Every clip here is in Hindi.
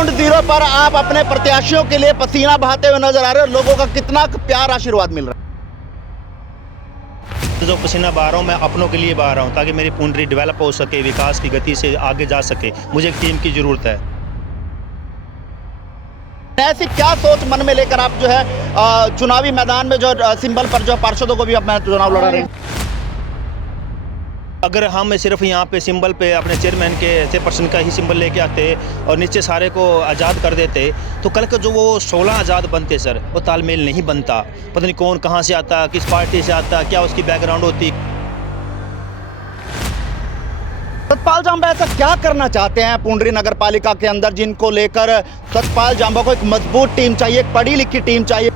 ग्राउंड जीरो पर आप अपने प्रत्याशियों के लिए पसीना बहाते हुए नजर आ रहे हो। लोगों का कितना प्यार आशीर्वाद मिल रहा है। जो पसीना बहा रहा हूँ मैं अपनों के लिए बहा रहा हूँ ताकि मेरी पूंडरी डेवलप हो सके, विकास की गति से आगे जा सके। मुझे एक टीम की ज़रूरत है। ऐसी क्या सोच मन में लेकर आप जो है चुनावी मैदान में जो सिंबल पर जो पार्षदों को भी अपना चुनाव लड़ा रहे हैं। अगर हम सिर्फ यहाँ पे सिंबल पे अपने चेयरमैन के चेयरपर्सन का ही सिंबल लेके आते और नीचे सारे को आज़ाद कर देते तो कल को जो वो 16 आज़ाद बनते सर, वो तालमेल नहीं बनता। पता नहीं कौन कहाँ से आता, किस पार्टी से आता, क्या उसकी बैकग्राउंड होती। सतपाल जांबा ऐसा क्या करना चाहते हैं पुंडरी नगर पालिका के अंदर जिनको लेकर सतपाल जांबा को एक मजबूत टीम चाहिए, एक पढ़ी लिखी टीम चाहिए।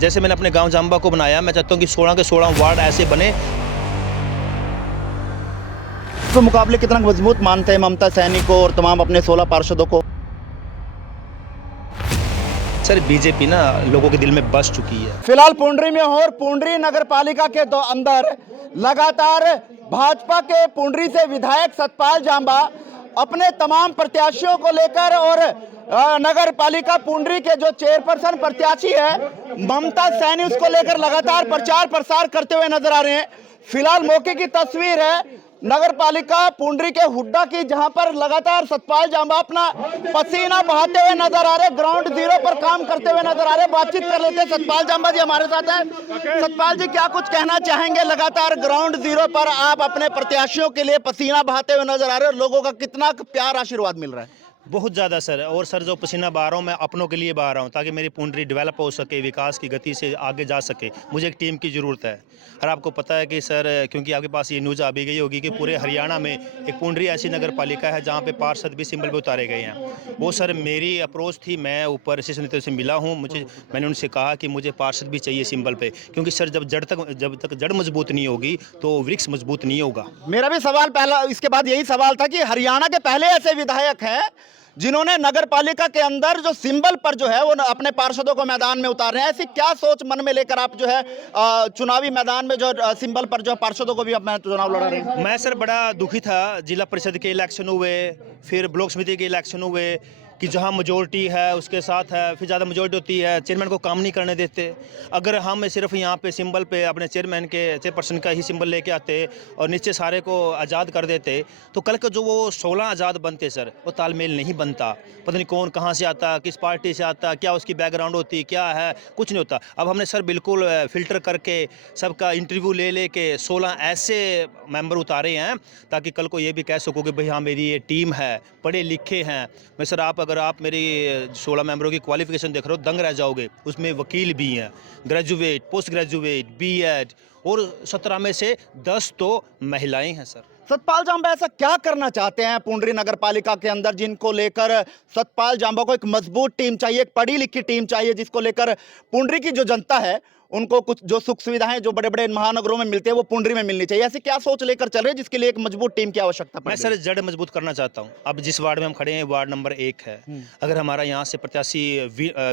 जैसे मैंने अपने गांव जांबा को बनाया, मैं चाहता हूं कि 16 के 16 वार्ड ऐसे बने। तो मुकाबले कितना मजबूत मानते हैं ममता सैनी को और तमाम अपने 16 पार्षदों को? सर बीजेपी ना लोगों के दिल में बस चुकी है। फिलहाल पुंडरी में और पुंडरी नगर पालिका के अंदर लगातार भाजपा के पुंडरी से विधायक सतपाल जांबा अपने तमाम प्रत्याशियों को लेकर और नगर पालिका पुंडरी के जो चेयरपर्सन प्रत्याशी है ममता सैनी उसको लेकर लगातार प्रचार प्रसार करते हुए नजर आ रहे हैं। फिलहाल मौके की तस्वीर है नगर पालिका पुंडरी के हुड्डा की, जहां पर लगातार सतपाल जांबा अपना पसीना बहाते हुए नजर आ रहे, ग्राउंड जीरो पर काम करते हुए नजर आ रहे। बातचीत कर लेते हैं, सतपाल जांबा जी हमारे साथ हैं। सतपाल जी क्या कुछ कहना चाहेंगे? लगातार ग्राउंड जीरो पर आप अपने प्रत्याशियों के लिए पसीना बहाते हुए नजर आ रहे हो। लोगों का कितना प्यार आशीर्वाद मिल रहा है? बहुत ज़्यादा सर। और सर जो पसीना बहा रहा हूँ मैं अपनों के लिए बहा रहा हूँ ताकि मेरी पूंडरी डेवलप हो सके, विकास की गति से आगे जा सके। मुझे एक टीम की ज़रूरत है। और आपको पता है कि सर, क्योंकि आपके पास ये न्यूज़ आ भी गई होगी कि पूरे हरियाणा में एक पुंडरी ऐसी नगर पालिका है जहाँ पे पार्षद भी सिंबल पे उतारे गए हैं। वो सर मेरी अप्रोच थी, मैं ऊपर शीर्ष नेताओं से मिला हूँ। मैंने उनसे कहा कि मुझे पार्षद भी चाहिए सिंबल पे, क्योंकि सर जब तक जड़ मजबूत नहीं होगी तो वृक्ष मजबूत नहीं होगा। मेरा भी सवाल पहला इसके बाद यही सवाल था कि हरियाणा के पहले ऐसे विधायक हैं जिन्होंने नगर पालिका के अंदर जो सिंबल पर जो है वो अपने पार्षदों को मैदान में उतार रहे हैं। ऐसी क्या सोच मन में लेकर आप जो है चुनावी मैदान में जो सिंबल पर जो पार्षदों को भी अपना चुनाव लड़ा रहे हैं? मैं सर बड़ा दुखी था। जिला परिषद के इलेक्शन हुए, फिर ब्लॉक समिति के इलेक्शन हुए कि जहां मेजोरिटी है उसके साथ है, फिर ज़्यादा मेजोरिटी होती है, चेयरमैन को काम नहीं करने देते। अगर हम सिर्फ यहाँ पे सिंबल पे अपने चेयरमैन के चेयरपर्सन का ही सिंबल लेके आते और नीचे सारे को आज़ाद कर देते तो कल को जो वो 16 आज़ाद बनते सर, वो तालमेल नहीं बनता। पता नहीं कौन कहाँ से आता, किस पार्टी से आता, क्या उसकी बैकग्राउंड होती, क्या है, कुछ नहीं होता। अब हमने सर बिल्कुल फ़िल्टर करके सबका इंटरव्यू ले के 16 ऐसे मेंबर उतारे हैं ताकि कल को ये भी कह सको कि भाई हाँ मेरी ये टीम है, पढ़े लिखे हैं। मैं सर अगर आप मेरी 16 मेंबरों की क्वालिफिकेशन देख रहे हो दंग रह जाओगे। उसमें वकील भी हैं, ग्रेजुएट, पोस्ट ग्रेजुएट, बीएड, और 17 में से 10 तो महिलाएं हैं सर। सतपाल जांबा ऐसा क्या करना चाहते हैं पुंडरी नगर पालिका के अंदर जिनको लेकर सतपाल जांबा को एक मजबूत टीम चाहिए, एक पढ़ी लिखी टीम चाहिए, जिसको लेकर पुंडरी की जो जनता है उनको कुछ जो सुख सुविधाएं जो बड़े बड़े महानगरों में मिलते हैं वो पुंडरी में मिलनी चाहिए? ऐसी क्या सोच लेकर चल रहे हैं जिसके लिए एक मजबूत टीम की आवश्यकता पड़ मैं सर जड़ मजबूत करना चाहता हूं। अब जिस वार्ड में हम खड़े हैं वार्ड नंबर 1 है। अगर हमारा यहां से प्रत्याशी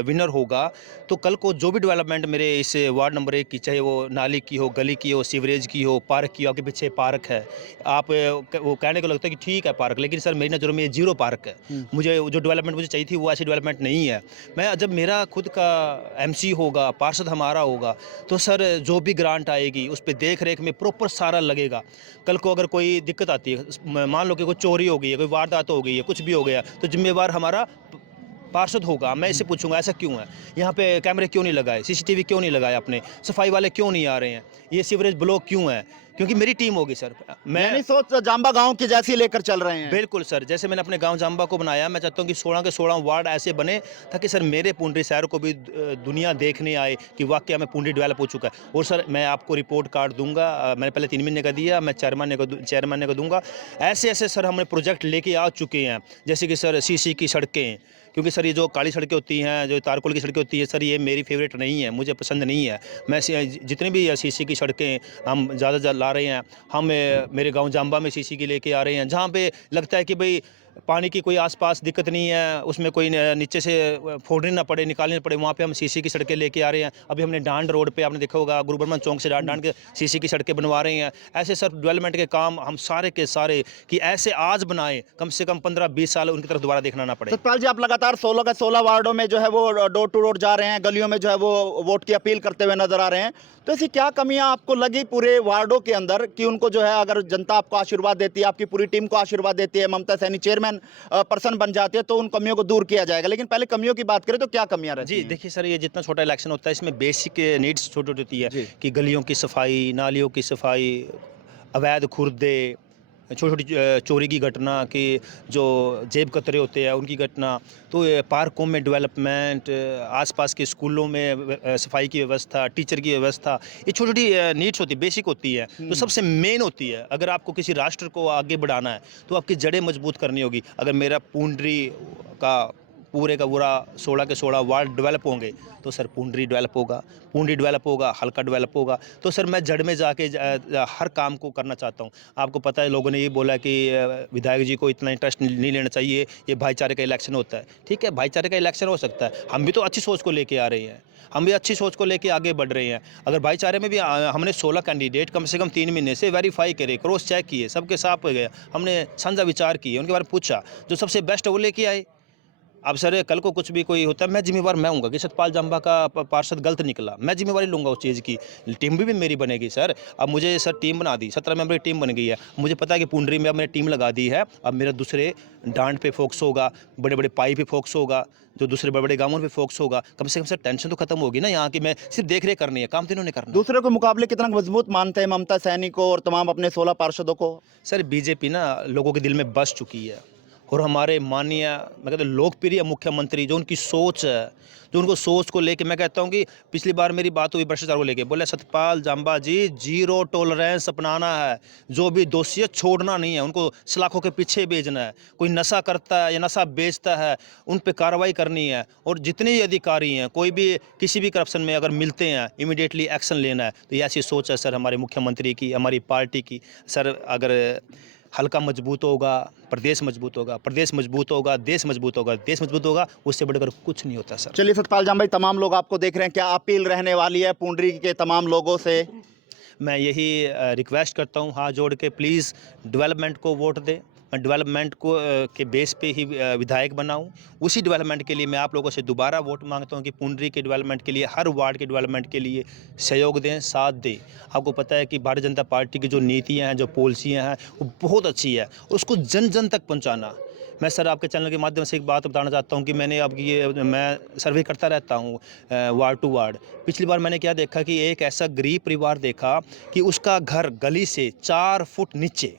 विनर होगा तो कल को जो भी डेवलपमेंट मेरे इस वार्ड नंबर 1 की, चाहे वो नाली की हो, गली की हो, सीवरेज की हो, पार्क की हो, आपके पीछे पार्क है, आप वो कहने को लगता है कि ठीक है पार्क, लेकिन सर मेरी नज़रों में ये जीरो पार्क है। मुझे जो डेवलपमेंट मुझे चाहिए थी वो ऐसी डेवलपमेंट नहीं है। मैं जब मेरा खुद का एमसी होगा, पार्षद हमारा होगा, तो सर जो भी ग्रांट आएगी उस पर देख रेख में प्रॉपर सारा लगेगा। कल को अगर कोई दिक्कत आती है, मान लो कि कोई चोरी हो गई है, कोई वारदात हो गई है, कुछ भी हो गया, तो जिम्मेवार हमारा पार्षद होगा। मैं इससे पूछूंगा ऐसा क्यों है, यहाँ पे कैमरे क्यों नहीं लगाए, सीसीटीवी क्यों नहीं लगाए आपने, सफाई वाले क्यों नहीं आ रहे हैं, ये सीवरेज ब्लॉक क्यों है, क्योंकि मेरी टीम होगी सर। मैं सोच जांबा गांव की जैसी लेकर चल रहे हैं। बिल्कुल सर, जैसे मैंने अपने गांव जांबा को बनाया, मैं चाहता हूं कि 16 के 16 वार्ड ऐसे बने ताकि सर मेरे पुंडरी शहर को भी दुनिया देखने आए कि वाकई में पुंडरी डेवलप हो चुका है। और सर मैं आपको रिपोर्ट कार्ड दूंगा, मैंने पहले 3 महीने का दिया, मैं चेयरमैन को दूंगा। ऐसे ऐसे सर हमने प्रोजेक्ट लेके आ चुके हैं, जैसे कि सर सीसी की सड़कें, क्योंकि सर ये जो काली सड़कें होती हैं, जो तारकोल की सड़कें होती है सर, ये मेरी फेवरेट नहीं है, मुझे पसंद नहीं है। मैं जितनी भी सीसी की सड़कें हम ज़्यादा ला रहे हैं, हम मेरे गांव जांबा में सीसी की लेके आ रहे हैं, जहां पे लगता है कि भाई पानी की कोई आसपास दिक्कत नहीं है, उसमें कोई नीचे से फोड़नी ना पड़े, निकालनी ना पड़े, वहाँ पे हम सीसी की सड़कें लेके आ रहे हैं। अभी हमने डांड रोड पे आपने देखा होगा, गुरु ब्रह्मन चौक से डांड के सीसी की सड़कें बनवा रहे हैं। ऐसे सर डेवलपमेंट के काम हम सारे के सारे कि ऐसे आज बनाएं, कम से कम 15-20 साल उनकी तरफ दोबारा देखना ना पड़े। सतपाल जी, आप लगातार 16 के 16 वार्डों में जो है वो डोर टू डोर जा रहे हैं, गलियों में जो है वो वोट की अपील करते हुए नजर आ रहे हैं, तो ऐसी क्या कमियां आपको लगी पूरे वार्डों के अंदर कि उनको जो है, अगर जनता आपको आशीर्वाद देती है, आपकी पूरी टीम को आशीर्वाद देती है, ममता सैनी चेयरमैन पर्सन बन जाती है, तो उन कमियों को दूर किया जाएगा। लेकिन पहले कमियों की बात करें तो क्या कमियां रहती जी हैं? देखिए सर, ये जितना छोटा इलेक्शन होता है इसमें बेसिक नीड्स छोटी छोटी होती जी। है कि गलियों की सफाई, नालियों की सफाई, अवैध खुर्दे, छोटी छोटी चोरी की घटना, कि जो जेब कतरे होते हैं उनकी घटना, तो ये पार्कों में डेवलपमेंट, आसपास के स्कूलों में सफाई की व्यवस्था, टीचर की व्यवस्था, ये छोटी छोटी नीड्स होती है, बेसिक होती है, तो सबसे मेन होती है। अगर आपको किसी राष्ट्र को आगे बढ़ाना है तो आपकी जड़ें मजबूत करनी होगी। अगर मेरा पूंडरी का पूरे का पूरा 16 के 16 वार्ड डेवलप होंगे तो सर पूंडरी डेवलप होगा, पूंडरी डेवलप होगा, हल्का डेवलप होगा, तो सर मैं जड़ में जाके हर काम को करना चाहता हूँ। आपको पता है लोगों ने ये बोला कि विधायक जी को इतना इंटरेस्ट नहीं लेना चाहिए, ये भाईचारे का इलेक्शन होता है। ठीक है, भाईचारे का इलेक्शन हो सकता है, हम भी तो अच्छी सोच को लेके आ रहे हैं, हम भी अच्छी सोच को लेके आगे बढ़ रहे हैं। अगर भाईचारे में भी हमने 16 कैंडिडेट कम से कम 3 महीने से वेरीफाई करे, क्रॉस चेक किए, सबके साथ हो गया, हमने साझा विचार किए, उनके बारे में पूछा, जो सबसे बेस्ट है वो लेके आए। अब सर कल को कुछ भी कोई होता है, मैं जिम्मेवार मैं हूँगा कि सतपाल जांबा का पार्षद गलत निकला, मैं जिम्मेवारी लूँगा उस चीज़ की। टीम भी मेरी बनेगी सर। अब मुझे सर टीम बना दी, 17 मेंबर की टीम बन गई है, मुझे पता है कि पुंडरी में अब मैंने टीम लगा दी है। अब मेरा दूसरे डांड पे फोकस होगा, बड़े बड़े पाई पे फोकस होगा, जो दूसरे बड़े बड़े गाँवों पे फोकस होगा। कम से कम सर टेंशन तो खत्म होगी ना यहाँ की, मैं सिर्फ देख रेख करनी है, काम तो इन्होंने करना है। दूसरे के मुकाबले कितना मजबूत मानते हैं ममता सैनी को और तमाम अपने 16 पार्षदों को? सर बीजेपी ना लोगों के दिल में बस चुकी है, और हमारे माननीय मैं कहता हूँ लोकप्रिय मुख्यमंत्री, जो उनकी सोच है, जो उनको सोच को लेके, मैं कहता हूँ कि पिछली बार मेरी बात हुई भ्रष्टाचार को लेके, बोले सतपाल जांबा जी जीरो टॉलरेंस अपनाना है, जो भी दोषी है छोड़ना नहीं है, उनको सलाखों के पीछे भेजना है। कोई नशा करता है या नशा बेचता है उन पे कार्रवाई करनी है, और जितने भी अधिकारी हैं कोई भी किसी भी करप्शन में अगर मिलते हैं इमीडिएटली एक्शन लेना है। तो ये ऐसी सोच है सर हमारे मुख्यमंत्री की, हमारी पार्टी की। सर अगर हल्का मजबूत होगा, प्रदेश मजबूत होगा, प्रदेश मजबूत होगा, देश मजबूत होगा, देश मजबूत होगा, उससे बढ़कर कुछ नहीं होता सर। चलिए सतपाल जांबा भाई, तमाम लोग आपको देख रहे हैं, क्या अपील रहने वाली है पुंडरी के तमाम लोगों से? मैं यही रिक्वेस्ट करता हूँ हाथ जोड़ के, प्लीज़ डेवलपमेंट को वोट दें। मैं डेवलपमेंट को के बेस पे ही विधायक बनाऊँ। उसी डेवलपमेंट के लिए मैं आप लोगों से दोबारा वोट मांगता हूँ कि पुंडरी के डेवलपमेंट के लिए, हर वार्ड के डेवलपमेंट के लिए सहयोग दें, साथ दें। आपको पता है कि भारतीय जनता पार्टी की जो नीतियाँ हैं, जो पॉलिसियाँ हैं, वो बहुत अच्छी है, उसको जन जन तक पहुँचाना। मैं सर आपके चैनल के माध्यम से एक बात बताना चाहता हूँ कि मैंने अब ये मैं सर्वे करता रहता हूँ वार्ड टू वार्ड। पिछली बार मैंने क्या देखा कि एक ऐसा गरीब परिवार देखा कि उसका घर गली से 4 फुट नीचे,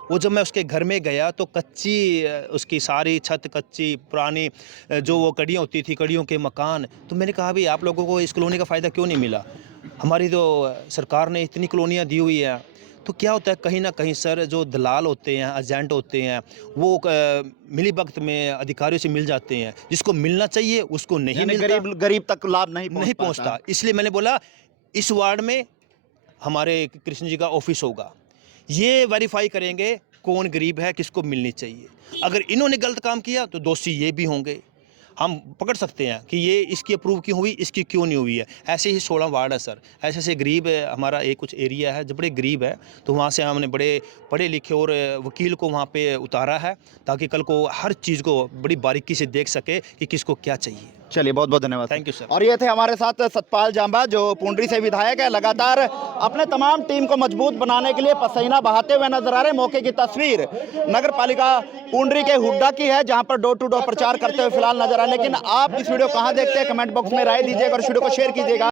वो जब मैं उसके घर में गया तो कच्ची उसकी सारी छत कच्ची पुरानी, जो वो कड़ियाँ होती थी, कड़ियों के मकान। तो मैंने कहा भाई आप लोगों को इस कॉलोनी का फ़ायदा क्यों नहीं मिला? हमारी तो सरकार ने इतनी कॉलोनियाँ दी हुई है। तो क्या होता है, कहीं ना कहीं सर जो दलाल होते हैं, एजेंट होते हैं, वो मिली भगत में अधिकारियों से मिल जाते हैं, जिसको मिलना चाहिए उसको नहीं मिलता, गरीब तक लाभ नहीं पहुंचता। इसलिए मैंने बोला इस वार्ड में हमारे कृष्ण जी का ऑफिस होगा, ये वेरीफाई करेंगे कौन गरीब है, किसको मिलनी चाहिए। अगर इन्होंने गलत काम किया तो दोषी ये भी होंगे, हम पकड़ सकते हैं कि ये इसकी अप्रूव क्यों हुई, इसकी क्यों नहीं हुई है। ऐसे ही 16 वार्ड है सर, ऐसे ऐसे गरीब है, हमारा एक कुछ एरिया है जो बड़े गरीब है, तो वहाँ से हमने बड़े पढ़े लिखे और वकील को वहाँ पे उतारा है, ताकि कल को हर चीज़ को बड़ी बारीकी से देख सके कि किसको क्या चाहिए। चलिए बहुत बहुत धन्यवाद। Thank you sir. और ये थे हमारे साथ सतपाल जांबा, जो पुंडरी से विधायक है, लगातार अपने तमाम टीम को मजबूत बनाने के लिए पसीना बहाते हुए नजर आ रहे हैं। मौके की तस्वीर नगर पालिका पुंडरी के हुड्डा की है, जहां पर डोर टू डोर प्रचार करते हुए फिलहाल नजर आ रहे हैं। लेकिन आप इस वीडियो कहां देखते हैं, कमेंट बॉक्स में राय दीजिएगा और इस वीडियो को शेयर कीजिएगा।